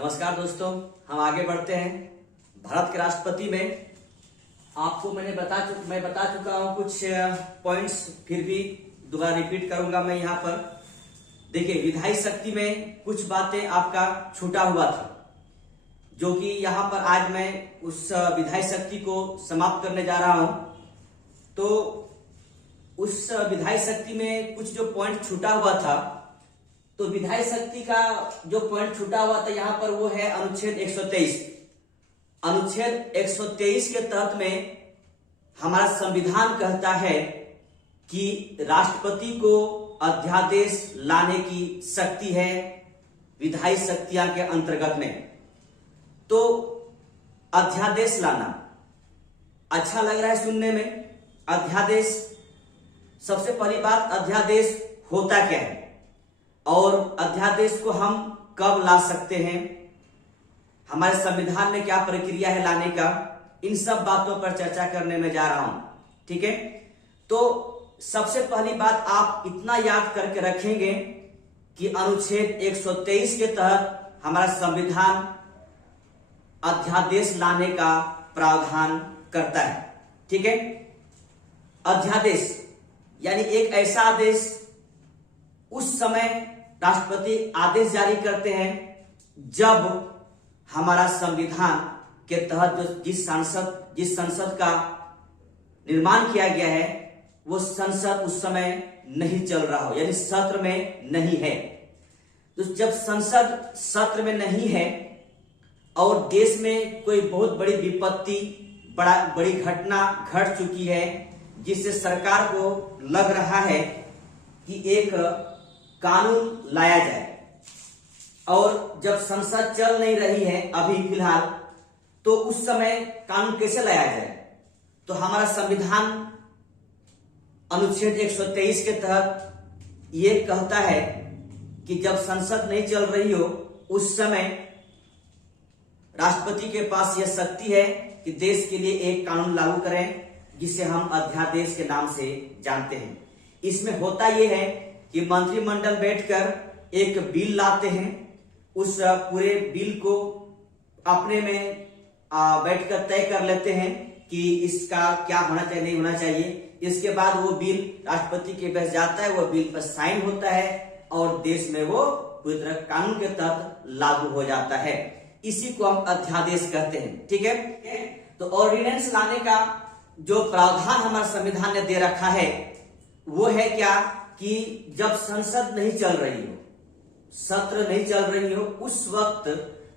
नमस्कार दोस्तों, हम आगे बढ़ते हैं। भारत के राष्ट्रपति में आपको मैं बता चुका हूं कुछ पॉइंट्स, फिर भी दोबारा रिपीट करूंगा मैं यहाँ पर। देखिए, विधायी शक्ति में कुछ बातें आपका छूटा हुआ था, जो कि यहाँ पर आज मैं उस विधायी शक्ति को समाप्त करने जा रहा हूं। तो उस विधायी शक्ति में कुछ जो पॉइंट छूटा हुआ था, तो विधायी शक्ति का जो पॉइंट छूटा हुआ था यहाँ पर वो है अनुच्छेद 123। अनुच्छेद 123 के तहत में हमारा संविधान कहता है कि राष्ट्रपति को अध्यादेश लाने की शक्ति है विधायी शक्तियां के अंतर्गत में। तो अध्यादेश लाना अच्छा लग रहा है सुनने में। अध्यादेश, सबसे पहली बात, अध्यादेश होता क्या है और अध्यादेश को हम कब ला सकते हैं, हमारे संविधान में क्या प्रक्रिया है लाने का, इन सब बातों पर चर्चा करने में जा रहा हूं। ठीक है, तो सबसे पहली बात आप इतना याद करके रखेंगे कि अनुच्छेद 123 के तहत हमारा संविधान अध्यादेश लाने का प्रावधान करता है। ठीक है, अध्यादेश यानी एक ऐसा आदेश, उस समय राष्ट्रपति आदेश जारी करते हैं जब हमारा संविधान के तहत जो जिस संसद का निर्माण किया गया है वो संसद उस समय नहीं चल रहा हो, यानी सत्र में नहीं है। तो जब संसद सत्र में नहीं है और देश में कोई बहुत बड़ी विपत्ति, बड़ी घटना घट चुकी है, जिससे सरकार को लग रहा है कि एक कानून लाया जाए, और जब संसद चल नहीं रही है अभी फिलहाल, तो उस समय कानून कैसे लाया जाए। तो हमारा संविधान अनुच्छेद 123 के तहत ये कहता है कि जब संसद नहीं चल रही हो उस समय राष्ट्रपति के पास यह शक्ति है कि देश के लिए एक कानून लागू करें, जिसे हम अध्यादेश के नाम से जानते हैं। इसमें होता यह है कि मंत्रिमंडल बैठकर एक बिल लाते हैं, उस पूरे बिल को अपने में बैठकर तय कर लेते हैं कि इसका क्या होना चाहिए, नहीं होना चाहिए। इसके बाद वो बिल राष्ट्रपति के पास जाता है, वो बिल पर साइन होता है और देश में वो पूरी तरह कानून के तहत लागू हो जाता है। इसी को हम अध्यादेश कहते हैं। ठीक है, तो ऑर्डिनेंस लाने का जो प्रावधान हमारे संविधान ने दे रखा है वो है क्या कि जब संसद नहीं चल रही हो, सत्र नहीं चल रही हो, उस वक्त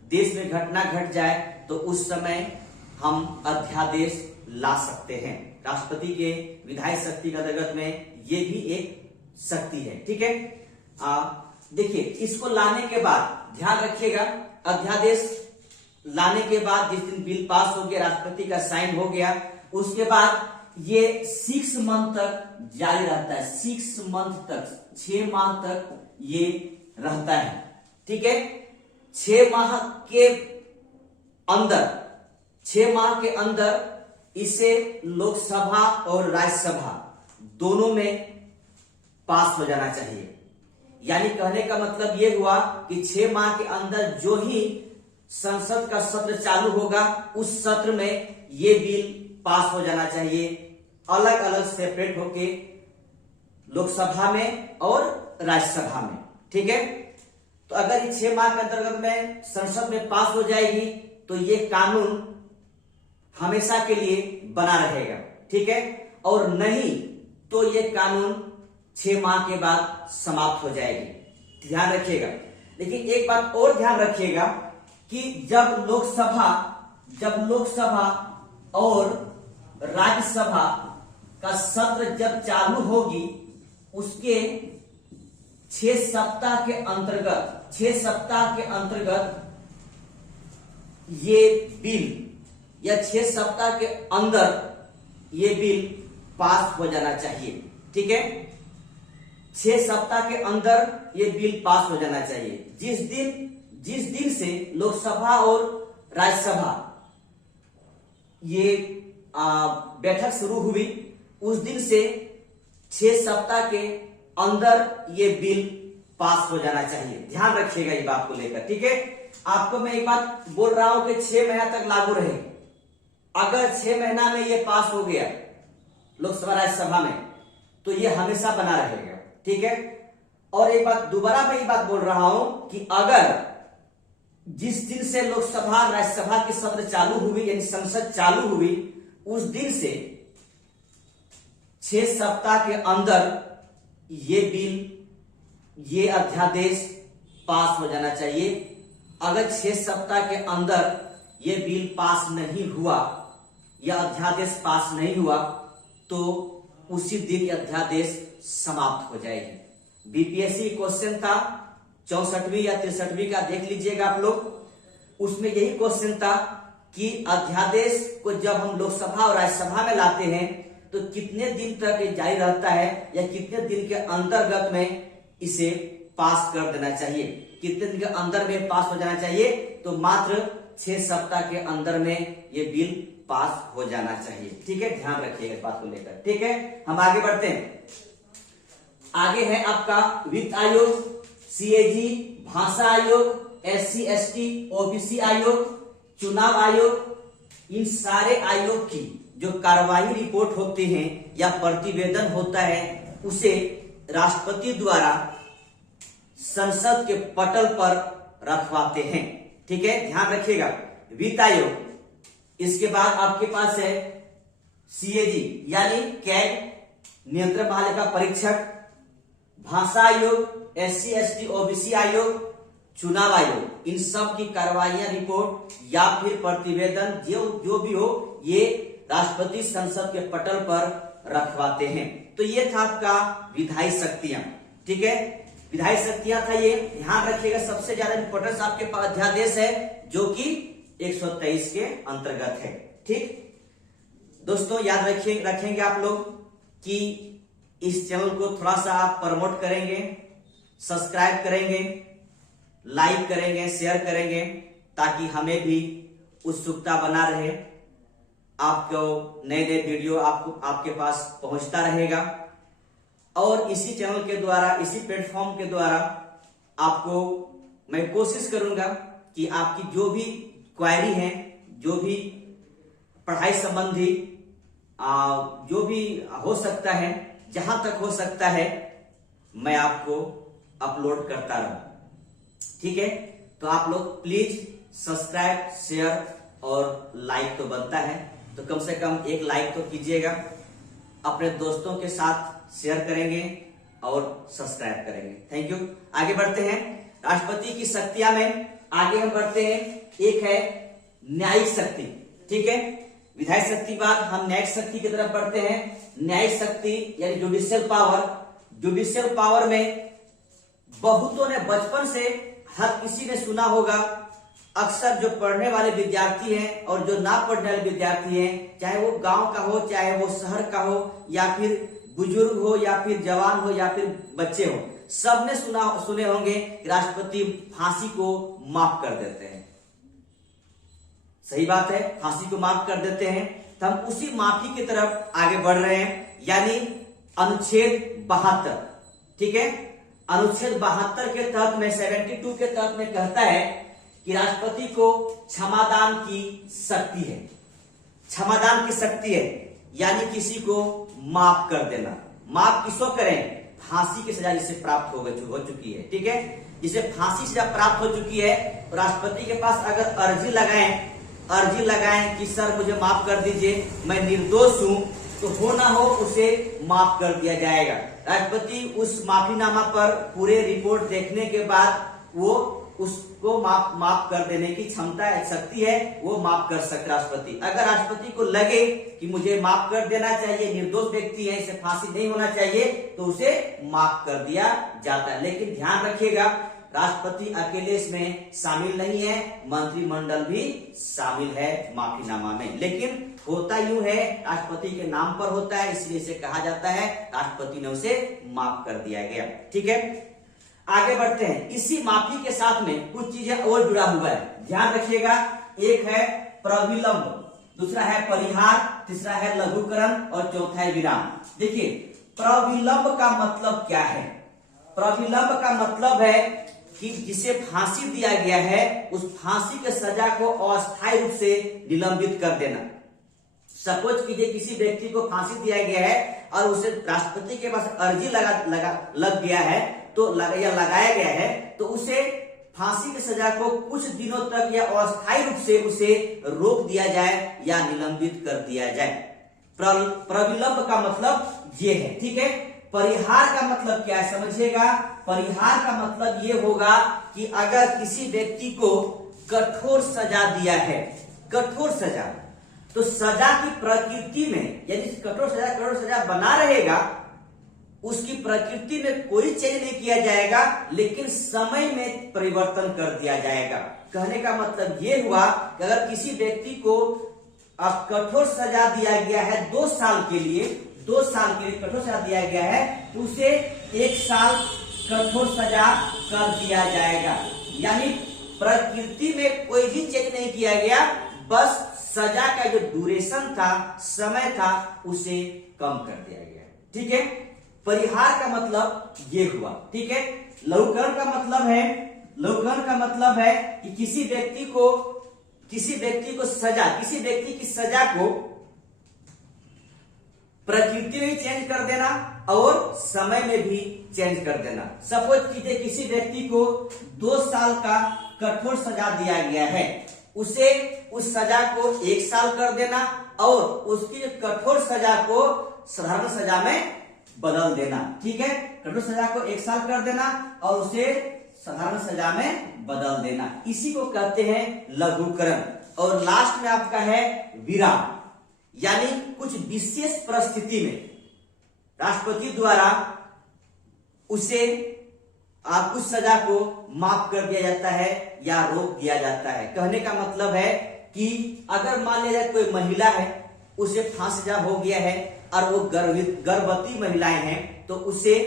देश में घटना घट जाए तो उस समय हम अध्यादेश ला सकते हैं। राष्ट्रपति के विधायी शक्ति के अंतर्गत में ये भी एक शक्ति है। ठीक है, देखिए, इसको लाने के बाद ध्यान रखिएगा, अध्यादेश लाने के बाद जिस दिन बिल पास हो गया, राष्ट्रपति का साइन हो गया, उसके बाद ये 6 मंथ तक जारी रहता है। 6 मंथ तक, 6 माह तक ये रहता है। ठीक है, 6 माह के अंदर, 6 माह के अंदर इसे लोकसभा और राज्यसभा दोनों में पास हो जाना चाहिए। यानी कहने का मतलब यह हुआ कि 6 माह के अंदर जो ही संसद का सत्र चालू होगा उस सत्र में ये बिल पास हो जाना चाहिए, अलग अलग सेपरेट होके लोकसभा में और राज्यसभा में। ठीक है, तो अगर ये 6 माह के अंतर्गत में संसद में पास हो जाएगी तो ये कानून हमेशा के लिए बना रहेगा। ठीक है, और नहीं तो ये कानून 6 माह के बाद समाप्त हो जाएगी। ध्यान रखिएगा। लेकिन एक बात और ध्यान रखिएगा कि जब लोकसभा और राज्यसभा का सत्र जब चालू होगी, उसके 6 सप्ताह के अंतर्गत ये बिल, या 6 सप्ताह के अंदर ये बिल पास हो जाना चाहिए। ठीक है, 6 सप्ताह के अंदर ये बिल पास हो जाना चाहिए। जिस दिन से लोकसभा और राज्यसभा ये बैठक शुरू हुई, उस दिन से 6 सप्ताह के अंदर ये बिल पास हो जाना चाहिए। ध्यान रखिएगा ये बात को लेकर, ठीक है। आपको मैं एक बात बोल रहा हूं कि 6 महीना तक लागू रहे। अगर 6 महीना में ये पास हो गया लोकसभा राज्यसभा में तो ये हमेशा बना रहेगा, ठीक है। और एक बात दोबारा मैं ये बात बोल रहा हूं कि अगर जिस दिन से लोकसभा राज्यसभा की सत्र चालू हुई यानी संसद चालू हुई उस दिन से 6 सप्ताह के अंदर ये बिल ये अध्यादेश पास हो जाना चाहिए। अगर 6 सप्ताह के अंदर ये बिल पास नहीं हुआ या अध्यादेश पास नहीं हुआ तो उसी दिन अध्यादेश समाप्त हो जाएगी। बीपीएससी क्वेश्चन था 64वीं या 63वीं का, देख लीजिएगा आप लोग। उसमें यही क्वेश्चन था कि अध्यादेश को जब हम लोकसभा और राज्यसभा में लाते हैं तो कितने दिन तक ये जारी रहता है या कितने दिन के अंतर्गत में इसे पास कर देना चाहिए, कितने दिन के अंदर में पास हो जाना चाहिए। तो मात्र 6 सप्ताह के अंदर में ये बिल पास हो जाना चाहिए, ठीक है। ध्यान रखिएगा इस बात को लेकर, ठीक है। हम आगे बढ़ते हैं। आगे है आपका वित्त आयोग, सीएजी, भाषा आयोग, एससी एसटी ओबीसी आयोग, चुनाव आयोग। इन सारे आयोग की जो कार्यवाही रिपोर्ट होती है या प्रतिवेदन होता है उसे राष्ट्रपति द्वारा संसद के पटल पर रखवाते हैं, ठीक है। ध्यान रखिएगा। वित्त आयोग, इसके बाद आपके पास है सीएजी यानी कैग नियंत्रण महालेखा परीक्षक, भाषा आयोग, एससी एसटी ओबीसी आयोग, चुनाव आयोग। इन सब की कार्रवाइयां रिपोर्ट या फिर प्रतिवेदन जो भी हो ये राष्ट्रपति संसद के पटल पर रखवाते हैं। तो ये था आपका विधायी शक्तियां, ठीक है। विधायी शक्तियां था ये। ध्यान रखिएगा सबसे ज्यादा इंपोर्टेंस आपके पास अध्यादेश है जो कि 123 के अंतर्गत है, ठीक। दोस्तों याद रखेंगे आप लोग कि इस चैनल को थोड़ा सा आप प्रमोट करेंगे, सब्सक्राइब करेंगे, लाइक करेंगे, शेयर करेंगे ताकि हमें भी उत्सुकता बना रहे। आपको नए नए वीडियो आपके पास पहुंचता रहेगा और इसी चैनल के द्वारा, इसी प्लेटफॉर्म के द्वारा आपको मैं कोशिश करूंगा कि आपकी जो भी क्वेरी है, जो भी पढ़ाई संबंधी जो भी हो सकता है, जहां तक हो सकता है मैं आपको अपलोड करता रहूं, ठीक है। तो आप लोग प्लीज सब्सक्राइब, शेयर और लाइक तो बनता है तो कम से कम एक लाइक तो कीजिएगा, अपने दोस्तों के साथ शेयर करेंगे और सब्सक्राइब करेंगे। Thank you. आगे बढ़ते हैं राष्ट्रपति की शक्तियां में। आगे हम बढ़ते हैं, एक है न्यायिक शक्ति, ठीक है। विधायी शक्ति बाद हम न्यायिक शक्ति की तरफ बढ़ते हैं। न्यायिक शक्ति यानी जुडिशियल पावर। जुडिशियल पावर में बहुतों ने बचपन से हर किसी ने सुना होगा, अक्सर जो पढ़ने वाले विद्यार्थी हैं और जो ना पढ़ने वाले विद्यार्थी हैं, चाहे वो गांव का हो, चाहे वो शहर का हो, या फिर बुजुर्ग हो या फिर जवान हो या फिर बच्चे हो, सबने सुने होंगे राष्ट्रपति फांसी को माफ कर देते हैं। सही बात है, फांसी को माफ कर देते हैं। तो हम उसी माफी की तरफ आगे बढ़ रहे हैं, यानी अनुच्छेद 72, ठीक है। अनुच्छेद 72 के तहत में 72 के तहत में कहता है कि राष्ट्रपति को क्षमादान की शक्ति है। क्षमादान की शक्ति है यानी किसी को माफ कर देना। माफ किसको करें? फांसी की सजा जिसे प्राप्त हो चुकी है, ठीक है। जिसे फांसी सजा प्राप्त हो चुकी है तो राष्ट्रपति के पास अगर अर्जी लगाएं कि सर मुझे माफ कर दीजिए, मैं निर्दोष हूं, तो हो ना हो उसे माफ कर दिया जाएगा। राष्ट्रपति उस माफीनामा पर पूरे रिपोर्ट देखने के बाद वो उसको माफ कर देने की क्षमता शक्ति है, वो माफ कर सकते राष्ट्रपति। अगर राष्ट्रपति को लगे कि मुझे माफ कर देना चाहिए, निर्दोष व्यक्ति है, इसे फांसी नहीं होना चाहिए, तो उसे माफ कर दिया जाता है। लेकिन ध्यान रखिएगा राष्ट्रपति अकेले इसमें शामिल नहीं है, मंत्रिमंडल भी शामिल है माफीनामा में। लेकिन होता यूं है, राष्ट्रपति के नाम पर होता है, इसलिए इसे कहा जाता है राष्ट्रपति ने उसे माफ कर दिया गया, ठीक है। आगे बढ़ते हैं। इसी माफी के साथ में कुछ चीजें और जुड़ा हुआ है, ध्यान रखिएगा। एक है प्रविलंब, दूसरा है परिहार, तीसरा है लघुकरण और चौथा है विराम। देखिए प्रविलंब का मतलब क्या है? प्रविलंब का मतलब है कि जिसे फांसी दिया गया है उस फांसी के सजा को अस्थायी रूप से निलंबित कर देना। सपोज कीजिए किसी व्यक्ति को फांसी दिया गया है और उसे राष्ट्रपति के पास अर्जी लग गया है तो लगाया गया है, तो उसे फांसी की सजा को कुछ दिनों तक या अस्थायी रूप से उसे रोक दिया जाए या निलंबित कर दिया जाए। प्रविलंब का मतलब ये है, ठीक है। परिहार का मतलब क्या है समझिएगा। परिहार का मतलब ये होगा कि अगर किसी व्यक्ति को कठोर सजा दिया है, कठोर सजा, तो सजा की प्रकृति में यानी कठोर सजा बना रहेगा, उसकी प्रकृति में कोई चेंज नहीं किया जाएगा, लेकिन समय में परिवर्तन कर दिया जाएगा। कहने का मतलब ये हुआ कि अगर किसी व्यक्ति को कठोर सजा दिया गया है 2 साल के लिए कठोर सजा दिया गया है, तो उसे 1 साल कठोर सजा कर दिया जाएगा। यानी प्रकृति में कोई भी चेंज नहीं किया गया, बस सजा का जो ड्यूरेशन था, समय था, उसे कम कर दिया गया, ठीक है। परिहार का मतलब ये हुआ, ठीक है। लघुकरण का मतलब है कि किसी व्यक्ति की सजा को प्रकृति में चेंज कर देना और समय में भी चेंज कर देना। सपोज कीजिए किसी व्यक्ति को 2 साल का कठोर सजा दिया गया है, उसे उस सजा को 1 साल कर देना और उसकी कठोर सजा को साधारण सजा में बदल देना, ठीक है। कठोर सजा को 1 साल कर देना और उसे साधारण सजा में बदल देना, इसी को कहते हैं लघुकरण। और लास्ट में आपका है विराम, यानी कुछ विशेष परिस्थिति में राष्ट्रपति द्वारा उसे कुछ सजा को माफ कर दिया जाता है या रोक दिया जाता है। कहने का मतलब है कि अगर मान लिया जाए कोई महिला है, उसे फांसी सजा हो गया है और वो गर्भवती महिलाएं हैं, तो उसे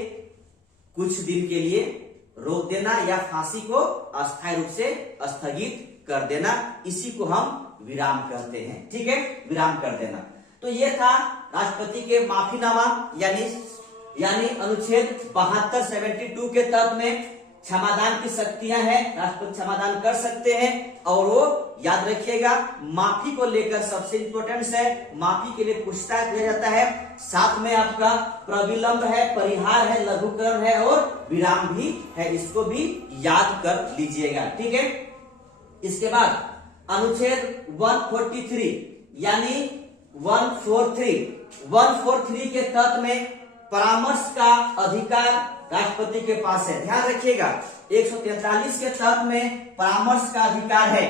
कुछ दिन के लिए रोक देना या फांसी को अस्थायी रूप से स्थगित कर देना, इसी को हम विराम कहते हैं, ठीक है। विराम कर देना। तो ये था राष्ट्रपति के माफीनामा यानी अनुच्छेद 72 के तहत में क्षमादान की शक्तियां हैं, राष्ट्रपति क्षमादान कर सकते हैं। और वो याद रखिएगा, माफी को लेकर सबसे इंपॉर्टेंट है, माफी के लिए पूछताछ किया जाता है। साथ में आपका प्रविलंब है, परिहार है, लघुकरण है और विराम भी है, इसको भी याद कर लीजिएगा, ठीक है। इसके बाद अनुच्छेद 143 यानी 143 के तहत में परामर्श का अधिकार राष्ट्रपति के पास है। ध्यान रखिएगा, 143 के तहत में परामर्श का अधिकार है,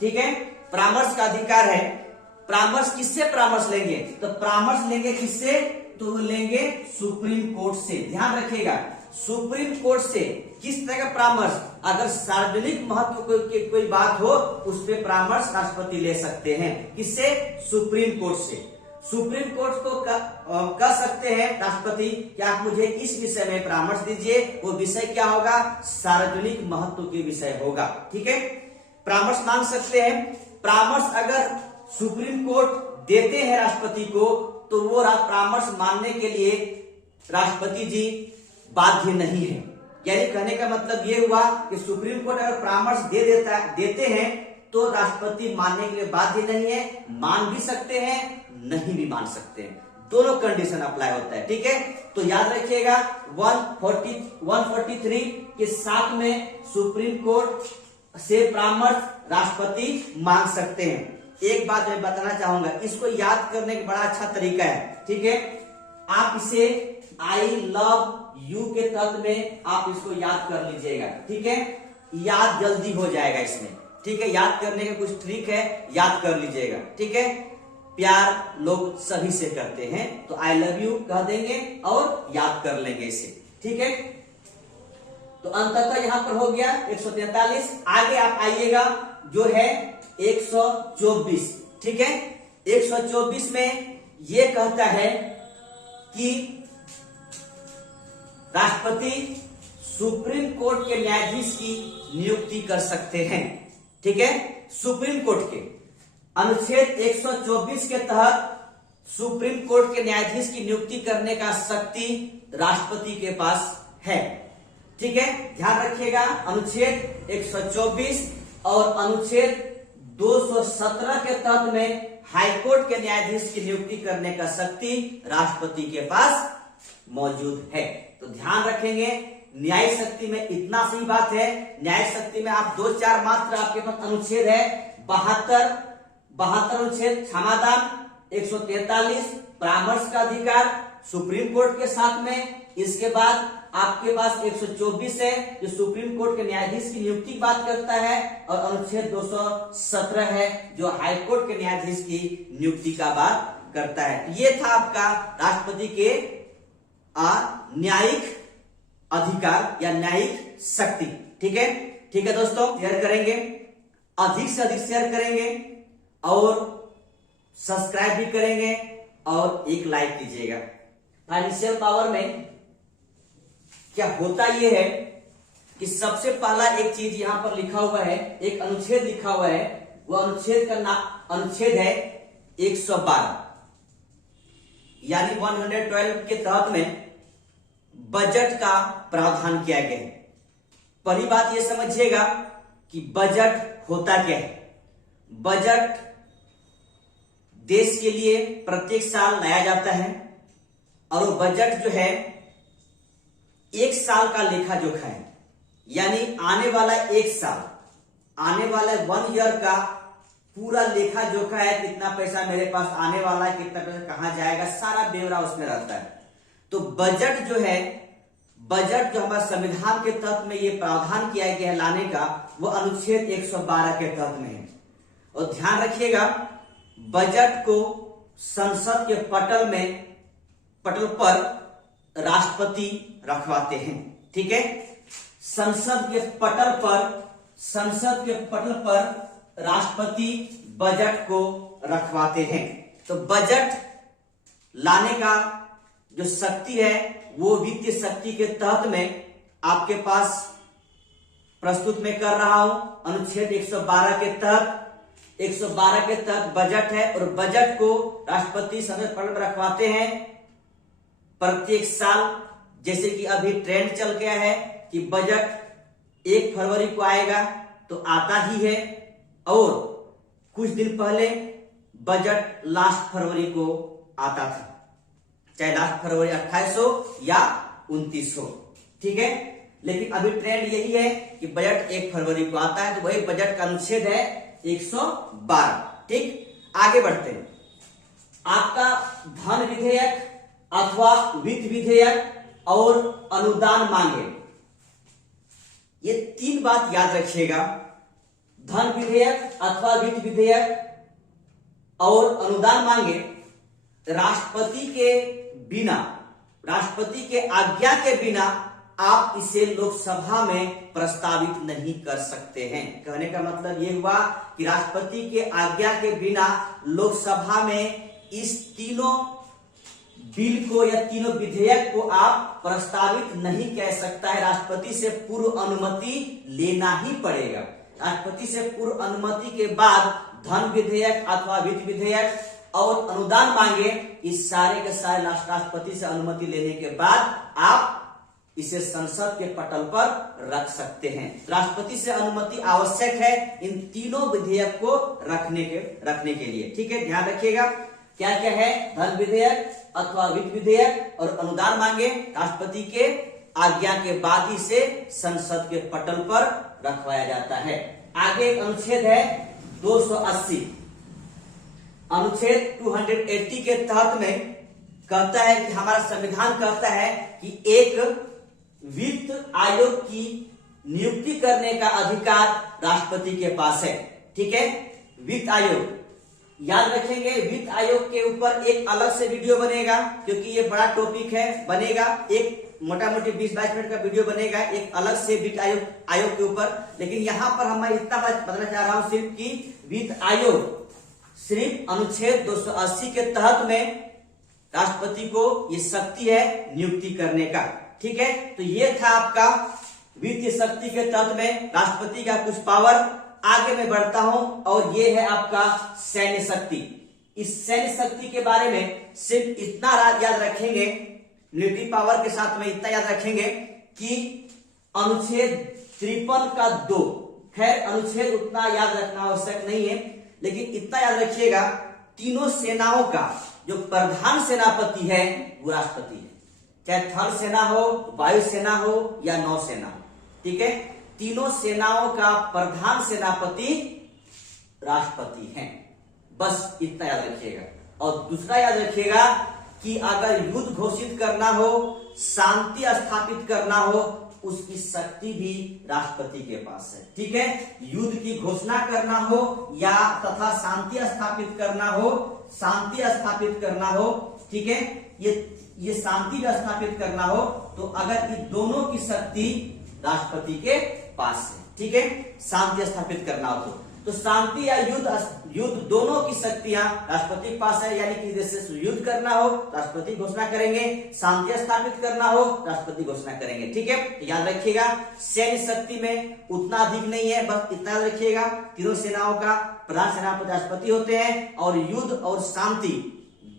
ठीक है। परामर्श का अधिकार है। परामर्श किससे परामर्श लेंगे? तो परामर्श लेंगे किससे? तो लेंगे सुप्रीम कोर्ट से। ध्यान रखिएगा, सुप्रीम कोर्ट से किस तरह का परामर्श? अगर सार्वजनिक महत्व की कोई बात हो, उस पर परामर्श राष्ट्रपति ले सकते हैं। किससे? सुप्रीम कोर्ट से। सुप्रीम कोर्ट को कह सकते हैं राष्ट्रपति कि आप मुझे इस विषय में परामर्श दीजिए। वो विषय क्या होगा? सार्वजनिक महत्व के विषय होगा, ठीक है। परामर्श मांग सकते हैं। परामर्श अगर सुप्रीम कोर्ट देते हैं राष्ट्रपति को, तो वो परामर्श मानने के लिए राष्ट्रपति जी बाध्य नहीं है। यानी कहने का मतलब ये हुआ कि सुप्रीम कोर्ट अगर परामर्श देते हैं तो राष्ट्रपति मानने के लिए बाध्य नहीं है, मान भी सकते हैं, नहीं भी मान सकते हैं, दोनों कंडीशन अप्लाई होता है, ठीक है। तो याद रखिएगा 143 के साथ में सुप्रीम कोर्ट से परामर्श राष्ट्रपति मांग सकते हैं। एक बात मैं बताना चाहूंगा, इसको याद करने का बड़ा अच्छा तरीका है, ठीक है। आप इसे आई लव यू के तहत में आप इसको याद कर लीजिएगा, ठीक है। याद जल्दी हो जाएगा इसमें, ठीक है। याद करने का कुछ ट्रिक है, याद कर लीजिएगा, ठीक है। प्यार लोग सभी से करते हैं, तो आई लव यू कह देंगे और याद कर लेंगे इसे, ठीक है। तो अंततः यहां पर हो गया 143। आगे आप आइएगा जो है 124, ठीक है। 124 में यह कहता है कि राष्ट्रपति सुप्रीम कोर्ट के न्यायाधीश की नियुक्ति कर सकते हैं, ठीक है। सुप्रीम कोर्ट के अनुच्छेद 124 के तहत सुप्रीम कोर्ट के न्यायाधीश की नियुक्ति करने का शक्ति राष्ट्रपति के पास है। ठीक है, ध्यान रखिएगा। अनुच्छेद 124 और अनुच्छेद 217 के तहत में हाईकोर्ट के न्यायाधीश की नियुक्ति करने का शक्ति राष्ट्रपति के पास मौजूद है। तो ध्यान रखेंगे, न्यायिक शक्ति में इतना सी बात है। न्यायिक शक्ति में आप 2-4 मात्र आपके पास अनुच्छेद है। 72 अनुच्छेद क्षमादान, 143 परामर्श का अधिकार सुप्रीम कोर्ट के साथ में। इसके बाद आपके पास 124 है जो सुप्रीम कोर्ट के न्यायाधीश की नियुक्ति की बात करता है, और अनुच्छेद 217 है जो हाईकोर्ट के न्यायाधीश की नियुक्ति का बात करता है। ये था आपका राष्ट्रपति के न्यायिक अधिकार या न्यायिक शक्ति। ठीक है, ठीक है दोस्तों, शेयर करेंगे, अधिक से अधिक शेयर करेंगे और सब्सक्राइब भी करेंगे और एक लाइक कीजिएगा। फाइनेंशियल पावर में क्या होता यह है कि सबसे पहला एक चीज यहां पर लिखा हुआ है, एक अनुच्छेद लिखा हुआ है, वो अनुच्छेद का अनुच्छेद है 112 यानी 112 के तहत में बजट का प्रावधान किया गया है। पहली बात यह समझिएगा कि बजट होता क्या है। बजट देश के लिए प्रत्येक साल लाया जाता है और वो बजट जो है एक साल का लेखा जोखा है, यानी आने वाला एक साल, आने वाला 1 ईयर का पूरा लेखा जोखा है। कितना पैसा मेरे पास आने वाला है, कितना पैसा कहां जाएगा, सारा ब्यौरा उसमें रहता है। तो बजट जो है, बजट जो हमारे संविधान के तहत में ये प्रावधान किया गया है लाने का, वो अनुच्छेद 112 के तहत में है। और ध्यान रखिएगा, बजट को संसद के पटल पर राष्ट्रपति रखवाते हैं। ठीक है, संसद के पटल पर राष्ट्रपति बजट को रखवाते हैं। तो बजट लाने का जो शक्ति है वो वित्तीय शक्ति के तहत में आपके पास प्रस्तुत में कर रहा हूं। अनुच्छेद 112 के तहत बजट है और बजट को राष्ट्रपति संसद पटल पर रखवाते हैं प्रत्येक साल। जैसे कि अभी ट्रेंड चल गया है कि बजट 1 फरवरी को आएगा, तो आता ही है, और कुछ दिन पहले बजट लास्ट फरवरी को आता था, चाहे लास्ट फरवरी 28 हो या 29 हो। ठीक है, लेकिन अभी ट्रेंड यही है कि बजट 1 फरवरी को आता है, तो वही बजट का अनुच्छेद है 112। ठीक, आगे बढ़ते हैं। आपका धन विधेयक अथवा वित्त विधेयक और अनुदान मांगे, ये 3 बात याद रखिएगा। धन विधेयक अथवा वित्त विधेयक और अनुदान मांगे राष्ट्रपति के बिना, राष्ट्रपति के आज्ञा के बिना आप इसे लोकसभा में प्रस्तावित नहीं कर सकते हैं। कहने का मतलब यह हुआ कि राष्ट्रपति के आज्ञा के बिना लोकसभा में इस तीनों बिल को या तीनों विधेयक को आप प्रस्तावित नहीं कह सकता है। राष्ट्रपति से पूर्व अनुमति लेना ही पड़ेगा। राष्ट्रपति से पूर्व अनुमति के बाद धन विधेयक अथवा वित्त विधेयक और अनुदान मांगे, इस सारे के सारे राष्ट्रपति से अनुमति लेने के बाद आप इसे संसद के पटल पर रख सकते हैं। राष्ट्रपति से अनुमति आवश्यक है इन तीनों विधेयक को रखने के लिए। ठीक है, ध्यान रखिएगा क्या क्या है। धन विधेयक अथवा वित्त विधेयक और अनुदान मांगे राष्ट्रपति के आज्ञा के बाद ही से संसद के पटल पर रखवाया जाता है। आगे एक अनुच्छेद है 280, अनुच्छेद 280 के तहत में कहता है कि हमारा संविधान कहता है कि एक वित्त आयोग की नियुक्ति करने का अधिकार राष्ट्रपति के पास है। ठीक है, वित्त आयोग याद रखेंगे। वित्त आयोग के ऊपर एक अलग से वीडियो बनेगा, क्योंकि ये बड़ा टॉपिक है, बनेगा एक मोटा मोटी 20-22 मिनट का वीडियो बनेगा एक अलग से वित्त आयोग के ऊपर। लेकिन यहां पर हम इतना बताना चाह रहा हूं सिर्फ कि वित्त आयोग सिर्फ अनुच्छेद 280 के तहत में राष्ट्रपति को ये शक्ति है नियुक्ति करने का। ठीक है, तो ये था आपका वित्तीय शक्ति के तहत में राष्ट्रपति का कुछ पावर। आगे मैं बढ़ता हूं और ये है आपका सैन्य शक्ति। इस सैन्य शक्ति के बारे में सिर्फ इतना याद रखेंगे, मिलिट्री पावर के साथ में इतना याद रखेंगे कि अनुच्छेद 53 का 2। खैर अनुच्छेद उतना याद रखना आवश्यक नहीं है, लेकिन इतना याद रखिएगा, तीनों सेनाओं का जो प्रधान सेनापति है वो राष्ट्रपति है, चाहे थल सेना हो, वायु सेना हो या नौसेना हो। ठीक है, तीनों सेनाओं का प्रधान सेनापति राष्ट्रपति हैं। बस इतना याद रखिएगा। और दूसरा याद रखिएगा कि अगर युद्ध घोषित करना हो, शांति स्थापित करना हो, उसकी शक्ति भी राष्ट्रपति के पास है। ठीक है, युद्ध की घोषणा करना हो या तथा शांति स्थापित करना हो, ठीक है, ये शांति स्थापित करना हो तो अगर ये दोनों की शक्ति राष्ट्रपति के पास है। ठीक है, शांति स्थापित करना हो तो शांति या युद्ध दोनों की शक्तियां राष्ट्रपति के पास है। यानी कि जैसे युद्ध करना हो राष्ट्रपति घोषणा करेंगे, शांति स्थापित करना हो राष्ट्रपति घोषणा करेंगे। ठीक है, तो याद रखिएगा सैन्य शक्ति में उतना अधिक नहीं है, बस इतना याद रखिएगा, तीनों सेनाओं का प्रधान सेनापति राष्ट्रपति होते हैं और युद्ध और शांति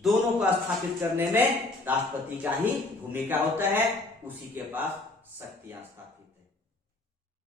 दोनों को स्थापित करने में राष्ट्रपति का ही भूमिका होता है, उसी के पास शक्तियां स्थापित